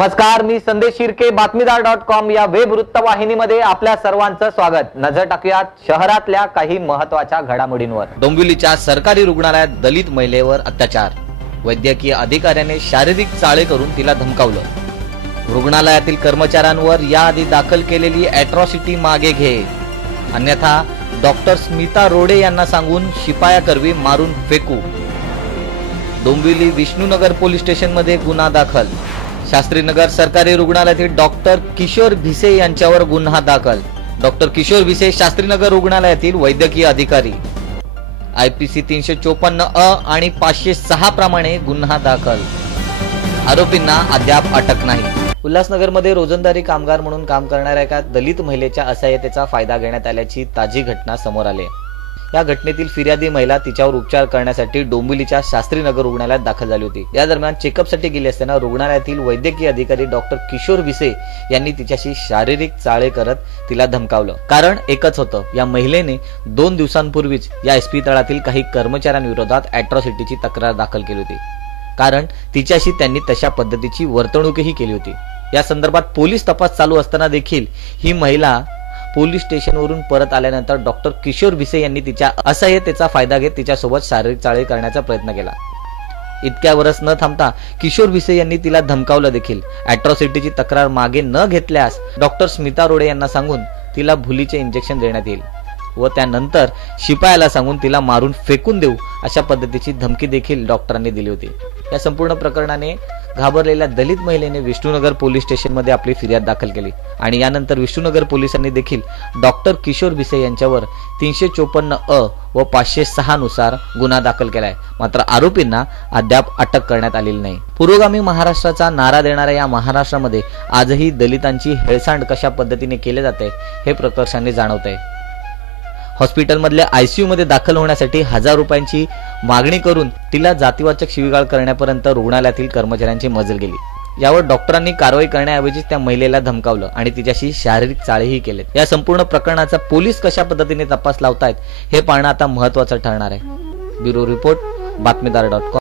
नमस्कार, मी संदेश शिर्के, बातमीदार.com या वेब वृत्तवाहिनीमध्ये आपल्या सर्वांचं स्वागत। नजर टाकूयात शहरातल्या काही महत्त्वाच्या घडामोडींवर। डोंबिवलीच्या सरकारी रुग्णालयात दलित महिलेवर अत्याचार, वैद्यकीय अधिकाऱ्याने शारीरिक चाळे करून तिला धमकावलं। रुग्णालयातील कर्मचाऱ्यांवर याआधी दाखल केलेली अॅट्रॉसिटी मागे घे, अन्यथा डॉक्टर स्मिता रोडे यांना सांगून शिपायाकरवी मारून फेकू। डोंबिवली विष्णुनगर पोलीस स्टेशन मध्ये गुन्हा दाखल। शास्त्रीनगर सरकारी रुग्णालयातील डॉक्टर किशोर भिसे यांच्यावर गुन्हा दाखल। डॉक्टर किशोर भिसे शास्त्रीनगर रुग्णालयातील वैद्यकीय अधिकारी। IPC 354 आणि 506 प्रमाणे गुन्हा दाखल। आरोपींना अद्याप अटक नाही। उल्हासनगरमध्ये रोजंदारी कामगार म्हणून काम करणाऱ्या एका दलित महिलेच्या असहाय्यतेचा फायदा घेण्यात आल्याची ताजी घटना समोर आली आहे। या घटनेतील फिर्यादी महिला तिच्यावर उपचार करण्यासाठी डोंबिवलीच्या शास्त्रीनगर रुग्णालयात दाखल झाली होती। या दरम्यान चेकअपसाठी गेली असताना रुग्णालयातील वैद्यकीय अधिकारी डॉक्टर किशोर भिसे यांनी तिच्याशी शारीरिक चाळे करत तिला धमकावलं। कारण एकच होतं, या महिलेने 2 दिवसांपूर्वीच या SP तळातील काही कर्मचाऱ्यांविरोधात अॅट्रॉसिटीची तक्रार दाखल केली होती। कारण तिच्याशी त्यांनी तशा पद्धतीची वर्तणूकही केली होती। या संदर्भात पोलीस तपास चालू असताना देखील ही महिला पोलीस स्टेशनवरून परत आल्यानंतर डॉक्टर किशोर भिसे यांनी तिच्या असहाय्यतेचा फायदा घेत तिच्यासोबत शारीरिक चाळे करण्याचा प्रयत्न केला। इतक्यावरच न थांबता किशोर भिसे यांनी तिला धमकावलं देखील। अॅट्रॉसिटीची तक्रार मागे न घेतल्यास डॉक्टर स्मिता रोडे यांना सांगून तिला भुलीचे इंजेक्शन देण्यात येईल व त्यानंतर शिपायाला सांगून तिला मारून फेकून देऊ, अशा पद्धतीची धमकी देखील डॉक्टरांनी दिली होती। या संपूर्ण प्रकरणाने घाबरलेल्या दलित महिलेने विष्णुनगर पोलीस स्टेशन मध्ये आपली फिर्याद दाखल केली आणि यानंतर विष्णुनगर पोलिसांनी देखील डॉक्टर किशोर भिसे यांच्यावर 354 व 506 नुसार गुन्हा दाखल केलाय। मात्र आरोपींना अद्याप अटक करण्यात आलेली नाही। पुरोगामी महाराष्ट्राचा नारा देणाऱ्या या महाराष्ट्रामध्ये आजही दलितांची हेळसांड कशा पद्धतीने केले जाते हे प्रकर्षाने जाणवतंय। हॉस्पिटलमधल्या ICU मध्ये दाखल होण्यासाठी 1000 रुपयांची मागणी करून तिला जातीवाचक शिवीगाळ करण्यापर्यंत रुग्णालयातील कर्मचाऱ्यांची मजल गेली। यावर डॉक्टरांनी कारवाई करण्याऐवजी त्या महिलेला धमकावलं आणि तिच्याशी शारीरिक चाळेही केले। या संपूर्ण प्रकरणाचा पोलीस कशा पद्धतीने तपास लावतायत हे पाहणं आता महत्त्वाचं ठरणार आहे। Bureau report, बातमीदार.com।